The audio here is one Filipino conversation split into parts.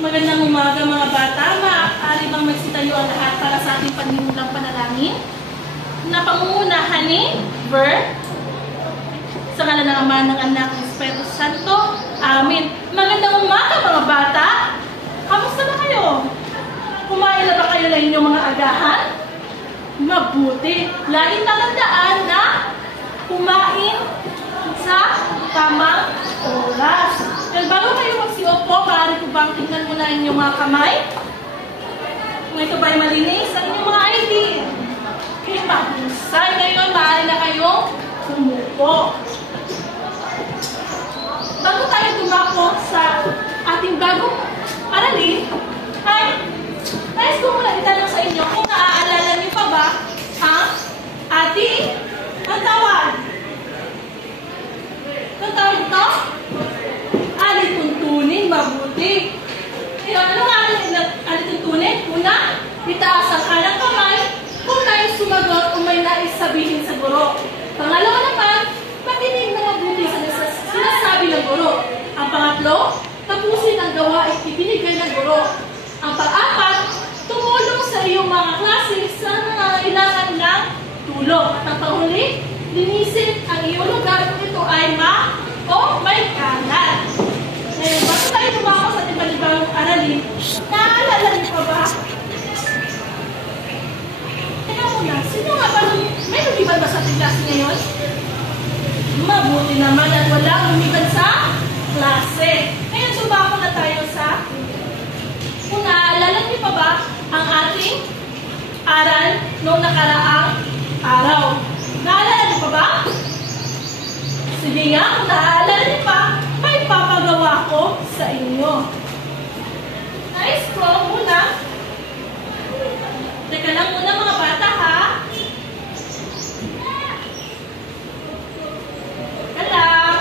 Magandang umaga mga bata. Maaari bang magsitayo ang lahat para sa ating panimulang panalangin? Na pangungunahan ni Ver, sa ngalan ng Ama, ng Anak, ng Espiritu Santo. Amen. Magandang umaga mga bata. Kamusta na kayo? Kumain na ba kayo ng inyong mga agahan? Mabuti. Laging tatandaan na kumain sa tamang oras. Pero bago kayo magsiupo, maaari ko bang tingnan muna inyong mga kamay? Kung ito ba'y malinis, ang inyong mga ID. Kaya mahusay ngayon, maaari na kayong umupo. Bago tayo dumako sa ating bagong aralin, ay nais ko muna itanong sa inyo kung naaalala niyo pa ba ang ating tawag. Ang tawag ito? Alituntunin, mabuti. Pero ano nga alituntunin? Una, itaas ang kanang kamay kung nais sumagot o may nais sabihin sa guro. Pangalawa naman, makinig na mabuti sa sinasabi ng guro. Ang pangatlo, tapusin ang gawain ibinigay ng guro. Ang pang-apat, tumulong sa iyong mga klase sa nangangailangan ng tulong. At ang panghuli, linisin ang iyong lugar kung ito ay o may kalat. Ngayon, bago tayo tumako sa ating panibagong aralin, naaalala niyo pa ba? Teka muna, sino nga ba may lumiban ba sa ating klase ngayon? Mabuti naman at wala lumiban sa klase. Ngayon, sumako na tayo sa kung naaalala niyo pa ba ang ating aral noong nakaraang araw. Naalala niyo pa ba? Sige nga, kung naaalala niyo pa, may papagawa ko sa inyo. Na-scroll muna. Teka lang muna mga bata ha. Teka lang.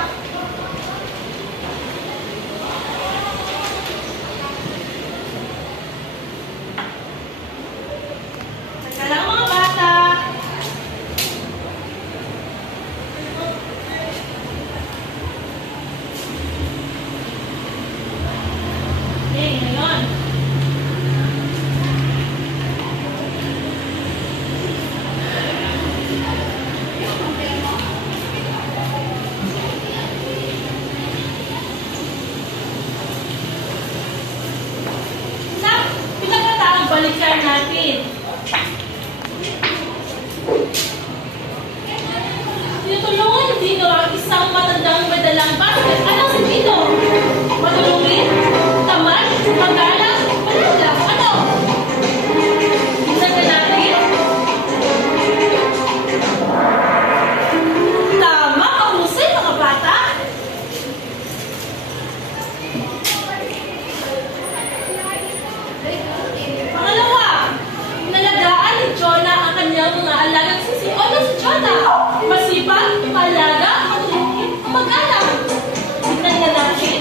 Teka lang mga bata. Ngayon. Pinagkataang balikan natin. Tinutulungan dito ang isang matandang may dalang basket. Anong si Dino? Matulungin? Tamad? Magalang? Malala? Ano? Tingnan ka natin? Tama! Kahusay mga bata! Pangalawa, nalagaan ni Jonah ang kanyang mga alagang sisi. Ano si Jonah? Masipag, malaga, matulungin, magalang. Tingnan ka natin?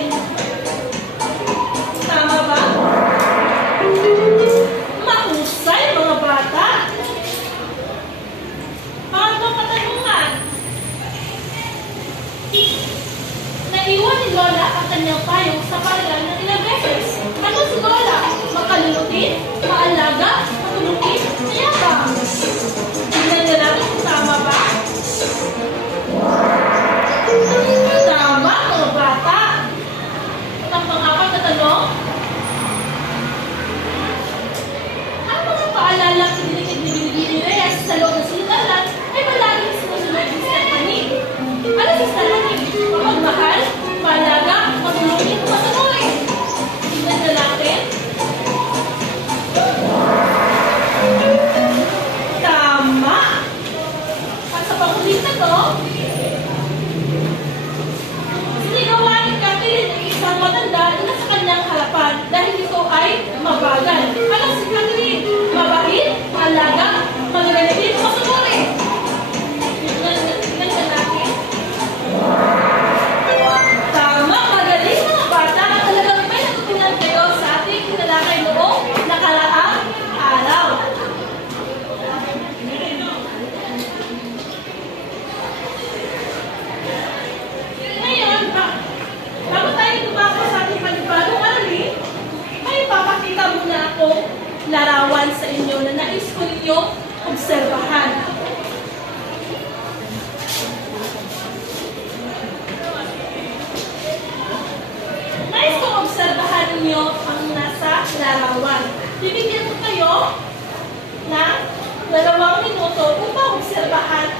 ninyo ang nasa larawan. Bibigyan ko kayo ng 2 minuto upang obserbahan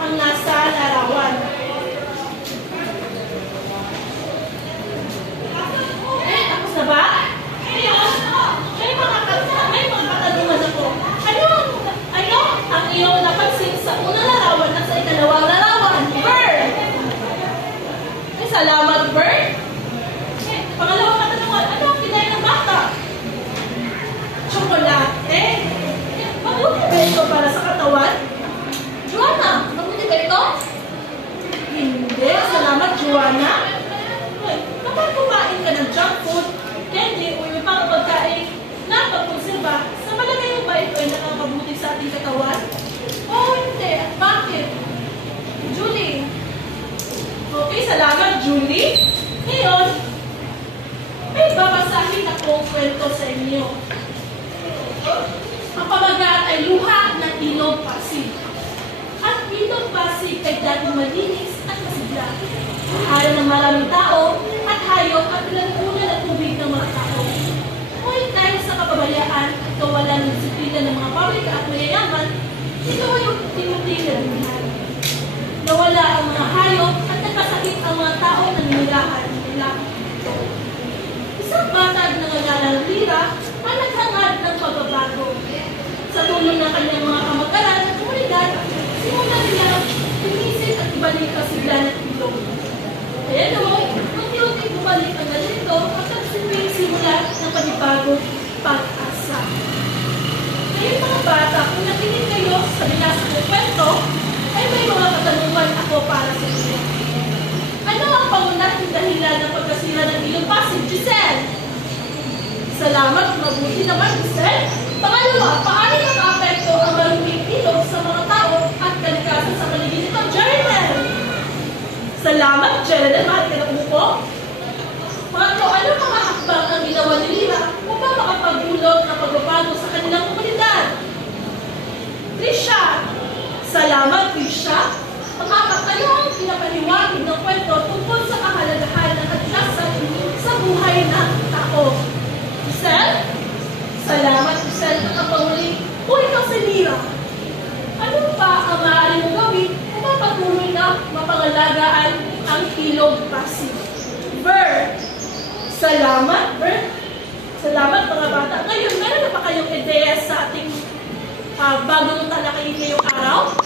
ang nasa larawan. Tapos na ba? Ngayon, may mga katanungan ako. Ano ang iyong napansin sa unang larawan at sa ikalawang larawan? Bird! Ay, salamat, bird! Pangalawang katanungan, ano ang kinain ng bata? Chocolate. Mabuti ba ito para sa katawan? Joanna, mabuti ba ito? Hindi. Salamat, Joanna. Kapag kumain ka ng junk food, candy, o yung pang pagkain na pagkonserba, sa palagay mo ba ito ay nakakabuti sa ating katawan? Oo, hindi. Bakit? Julie. Okay, salamat, Julie. Ngayon, may babasahin akong kwento sa inyo. Ang pamagat ay luha ng Ilog Pasig. At Ilog Pasig ay dating malinis at masigla. Ayaw ng maraming tao at hayop at pinagpunan at tubig ng mga tao. Ngunit dahil sa kapabayaan at kawalan ng disiplina ng mga pabrika at mayayaman, ito ay unti-unti na bumihan. Nawala ang mga hayop at nagkasakit ang mga tao na ninilahan nila. Isang batag na nangangalang Lira ang naghangad ng pagbabago. Sa tulong ng kanyang mga kamag-aral at komunidad, simulan niya pinisip at ibalik ang sigla ng ilog. Kaya noon, unti-unti bumalik ang ganito at nagsilbing simula ng panibagong pag-asa. Ngayon mga bata, kung nakinig kayo sa binasa ng kwento, ay may mga katanungan ako para sa inyo. Ano ang pangunahing dahilan ng pagkasira ng Ilog Pasig, Giselle? Salamat, mabuti naman, Giselle. Pangalawa, paano nag-apekto ang maruming ilog sa mga tao at kalikasan sa paligid nito, Jeremy? Salamat, Jeremy. Mahal ka na umupo. Pangatlo, ano mga hakbang ang ginawa ni Lira upang makapagdulot ng pagbabago sa kanilang komunidad? Trisha. Salamat, Trisha. Pangapat, ano ang pinapaliwanag ng kwento tungkol sa kahalagahan ng adlasan sa buhay ng tao? Giselle? Salamat, Giselle. At panguli, kung ikaw si Lira, ano pa ang maaari mong gawin upang patuloy na mapangalagaan ang Ilog Pasig? Bert. Salamat, Bert. Salamat, mga bata. Ngayon, meron na pa kayong ideya sa ating bagong talakayin ngayong araw?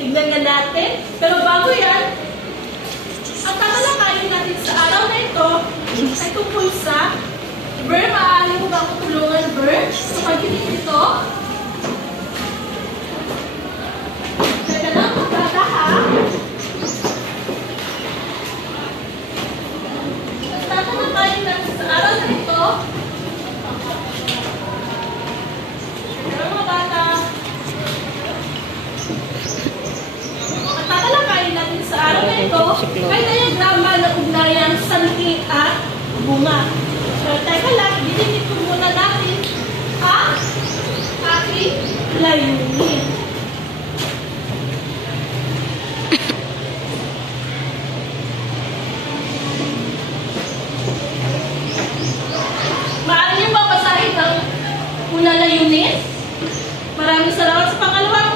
Tignan nga natin. Pero bago yan, ang tatalakayin natin sa araw na ito ay tungkol sa Ber, maaari mo ba akong tulungan, Ber? Sa pagkinig nito? Teka lang, magkata ha? Ang tatalakayin natin sa araw na ito, pero mga bata, ang tatalakayin natin sa araw na ito ay diagrama ng ugnayang sanhi at bunga. So, teka lang, didikit ko muna natin ang aking layunin. Maaari niyo ba basahin ang unang layunin? Maraming salamat sa pangalawang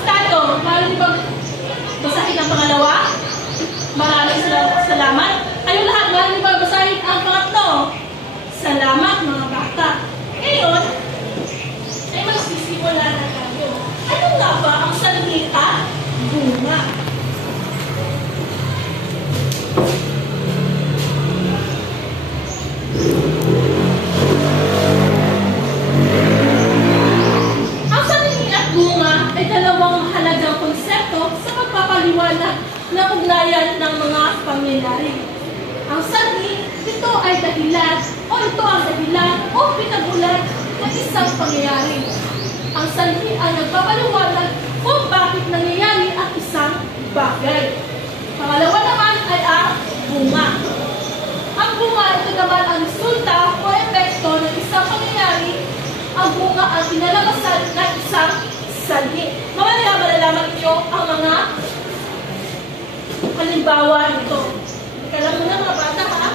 estado. Maaari niyo ba basahin ang pangalawa? Maraming salamat. Kayong lahat, maaari niyo ba basahin ang pangatlo? Salamat, mga bata. Ngayon, ay magsisimula na tayo. Ano nga ba ang salita bunga? Ang salita bunga ay dalawang mahalagang konsepto sa pagpapaliwanag ng ugnayan ng mga pangyayari. Ang sanhi, ito ay dahilan o ito ang dahilan o pinagulat ng isang pangyayari. Ang sanhi ay nagpapaliwanag kung bakit nangyayari ang isang bagay. Pangalawa naman ay ang bunga. Ang bunga, ito naman ang resulta o epekto ng isang pangyayari. Ang bunga ang pinalabasan ng isang sanhi. Mamaya malalaman niyo ang mga halimbawa nito. Ika lang muna mga bata ha.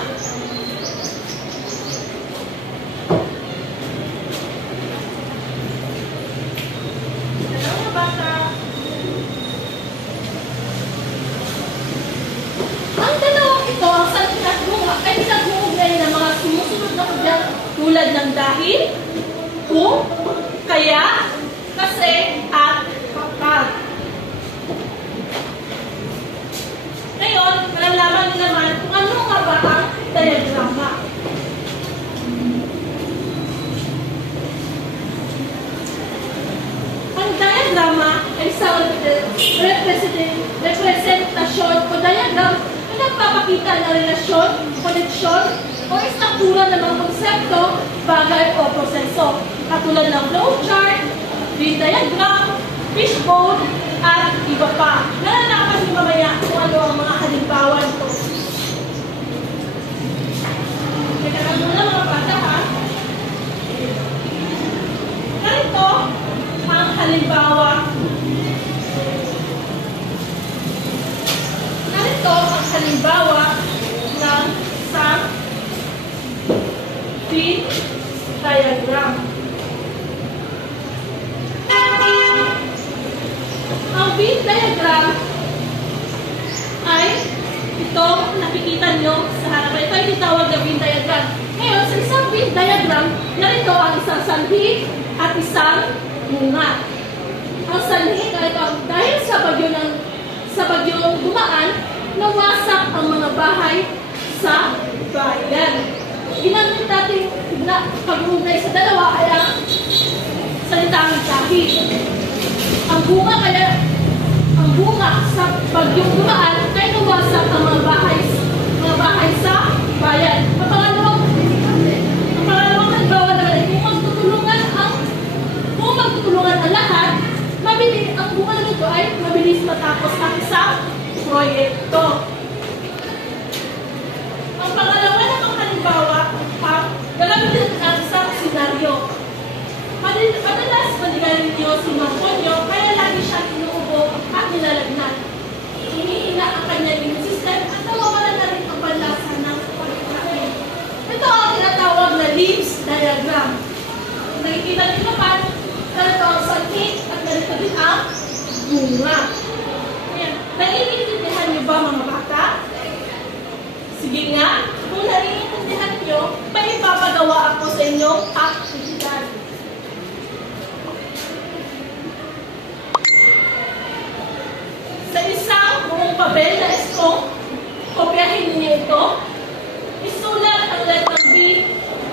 Tulad ng dahil, kung, kaya, kasi, at kapag. Ngayon, malalaman niyo naman kung ano nga ba ang diagrama. Ang diagrama ay isang representasyon o diagram na nagpapakita ng relasyon, koneksyon, o istruktura ng mga konsepto, bagay o proseso. Katulad ng flowchart, Venn diagram, fishbone, at iba pa. Nalalaman niyo mamaya kung ano ang mga halimbawa nito. Teka lang muna mga bata ha. Ganito ang halimbawa. Ganito ang halimbawa ng isang Venn diagram. Ang Venn diagram ay itong nakikita nyo sa harapan. Ito ay tinatawag na Venn diagram. Ngayon, sa isang Venn diagram, narito ang isang sanhi at isang bunga. Ang sanhi, dahil sa bagyong dumaan, nawasak ang mga bahay sa bayan. Ginamit natin na pag-uugnay sa dalawa ay ang salitang dahil. Ang bunga sa bagyong dumaan ay nawasak ang mga bahay sa bayan. Ang pangalawang halimbawa naman ay kung magtutulungan ang lahat, ang bunga naman ito ay mabilis matapos ang isang proyekto. Ang pangalawa namang halimbawa, gagamitin ang isang senaryo. Madalas maligayin niyo si Marconio, kaya lagi siya inuubo at nilalagnat. Hinihina ang kanyang immune system at nawawalan na rin ang panlasa ng pagkain. Ito ang tinatawag na leaves diagram. Nakikita niyo naman, narito ang sanhi at narito din ang bunga. Naiintindihan niyo ba mga bata? Sige nga, kung naiintindihan niyo, may ipapagawa ako sa inyong aktibidad. Sa isang buong papel na strong, kopyahin niyo ito. Isulat ang letrang B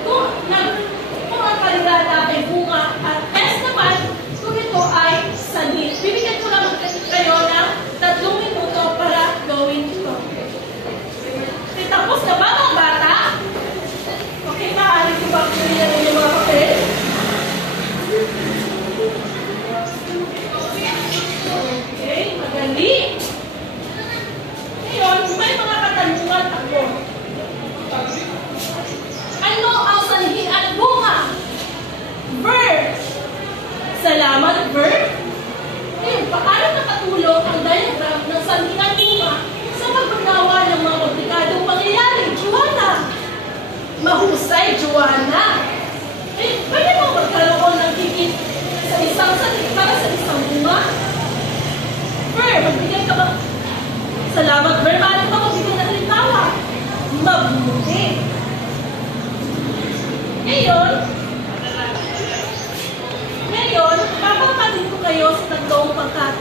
kung ang kaligata ay bunga at S naman kung ito ay sanhi. Bibigyan ko lang kayo ng 3 minuto para gawin ito. Okay, tapos na ba mga bata? Okay, maaari ko ba kulihan yung mga papel? Okay, madali. Ngayon, may mga katanungan ako. Ano ang sanhi at bunga? Verb. Salamat, verb. Ngayon, paano nakatulong ang diagram ng sanhi at bunga sa pagpanawa ng mga komplikadong pangyayari? Joanna. Mahusay, Joanna. Pwede mo magkaroon ng higit sa isang sanhi para sa isang bunga? Verb, magbigay ka ba? Salamat, verb. Maaari ka magbigay ng halimbawa? Mabuti. Ngayon, papapagin ko kayo sa 3 pangkat.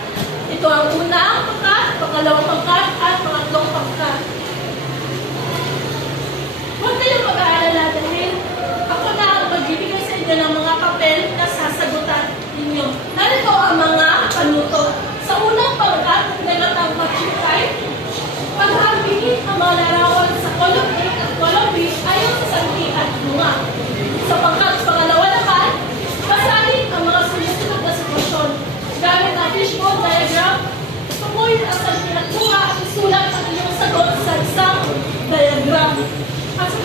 Ito ang unang pangkat, pangalawang pangkat, at pangatlong pangkat. Huwag kayong mag-aalala dahil ako na ang magbibigay sa inyo ng mga papel na sasagutan ninyo. Narito ang mga panuto. Sa unang pangkat, tinatawag matching type, paghambingin ang mga larawan sa column A at column B ayon sa sanhi at bunga. Sa pangalawa naman, basahin ang mga sumusunod na sitwasyon. Gamit ang fishbone diagram, tukuyin ang sanhi at bunga at isulat ang iyong sagot sa isang diagram. At sa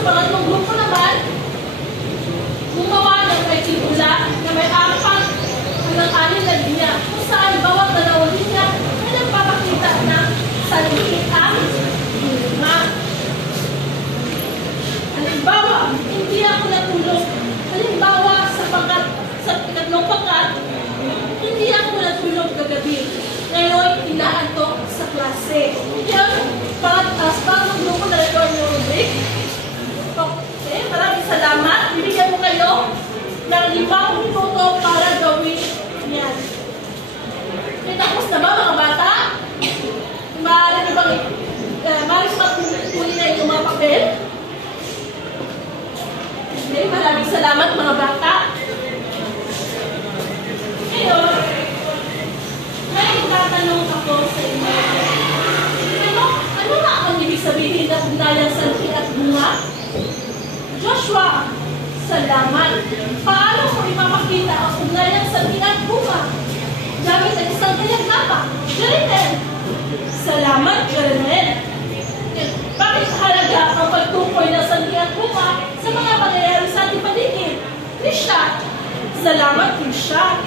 pangatlong grupo naman, gumawa ng tibula na may 4 hanggang 6 na linya, kung saan bawat 2 linya ay nagpapakita ng sanhi at bunga. Halimbawa, hindi ako natulog. Halimbawa, sa ikatlong pangkat, hindi ako natulog kagabi. Ngayon, inaantok sa klase. Yan, pag grupo na ito ang rubric, Salamat. Paano mo ipapakita ang ugnayang sandigan bunga? Gamit ang isang diagrama. Jerenel. Salamat, Jerenel. Bakit halaga ang pagtukoy ng sandigan bunga sa mga pangyayari sa ating paligid? Krisha. Salamat, Krisha.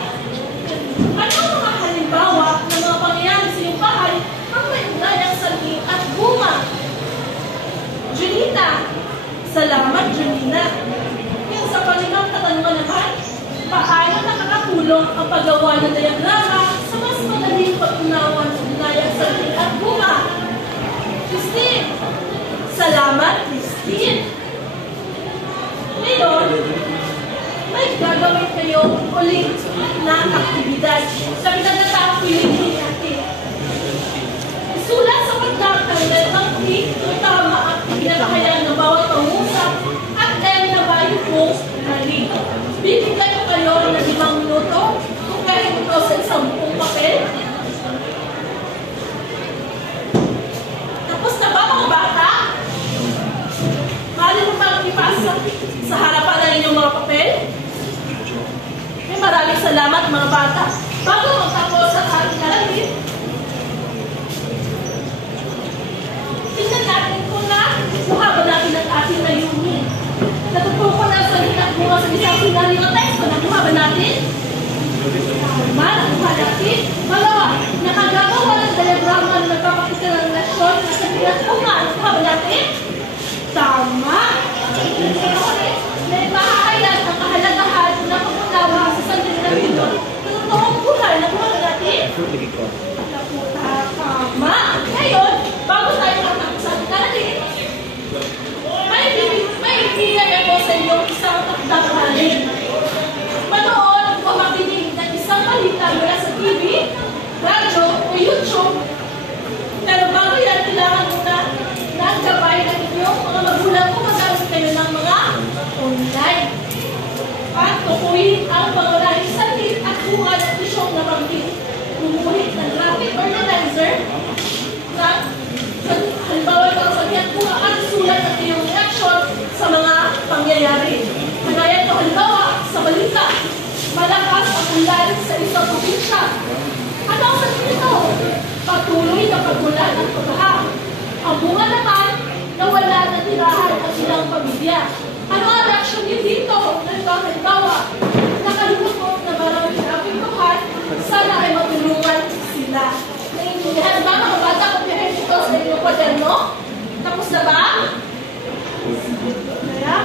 Ano ang mga halimbawa ng mga pangyayari sa iyong bahay ang may ugnayang sandigan at bunga? Junita. Salamat, Junina. Yung sa panimang katanungan naman, paano nakakatulong ang paggawa ng diagrama sa mas madaling pag-unawa ng ugnayang sandigan at bunga? Christine. Salamat, Christine. Ngayon, may gagawin kayo ulit na aktibidad sa pinagkataang piling natin. Isulat sa pagdang ang lemang T kung tama ang pinakahayag ng bawat pangusap at M na bayo kung mali. Bibigyan ko kayo ng 5 minuto kung kahit ito sa 10 papel. Tapos na ba mga bata? Maaari mo bang ipasa sa harapan na inyong mga papel? Maraming salamat mga bata. Bago magtapos sa ating aralin, tingnan natin kung nakuha ba natin ang ating layunin. Natutukan na sa linak bunga sa isang sinari ng teksto. Nakuha ba natin? Tama, nakuha natin. Malawa, nakagagawa ng diagrama na nagpapakita ng relasyon na sa linak bunga. Nakuha ba natin? Tama. May mahahayag ang kahalagahan na pag-unawa sa sandigan dito. Totoong buhay, nakuha ba natin? Tama. Ngayon, bago tayo matapos sa ating aralin, may bigyan ako sa inyo isang takdang-aralin. Manood o makinig ng isang balita mula sa TV, radyo o YouTube. Pero bago yan, kailangan muna ng gabay ng inyong mga magulang kung magamit kayo ng mga online. At tukuyin ang pangunahing salit at bunga ng isyong nabanggit. Gumuhit ng graphic organizer na halimbawa ito ang sabihan kung ang sulat ng iyong reaksyon sa mga pangyayari. Kagaya ito halimbawa sa balita, malakas ang ulan sa isang probinsya. Ano ang sabihin ito? Patuloy na pagmulan ng pagbaha. Ang bunga naman, nawala na tirahan ang ilang pamilya. Ano ang reaksyon niyo dito? Halimbawa, nakalungkot na maraming naapektuhan, sana ay matulungan sila. Naiintindihan ba mga bata kung pinahit ito sa inyong kwaderno? Tapos na ba? Kaya,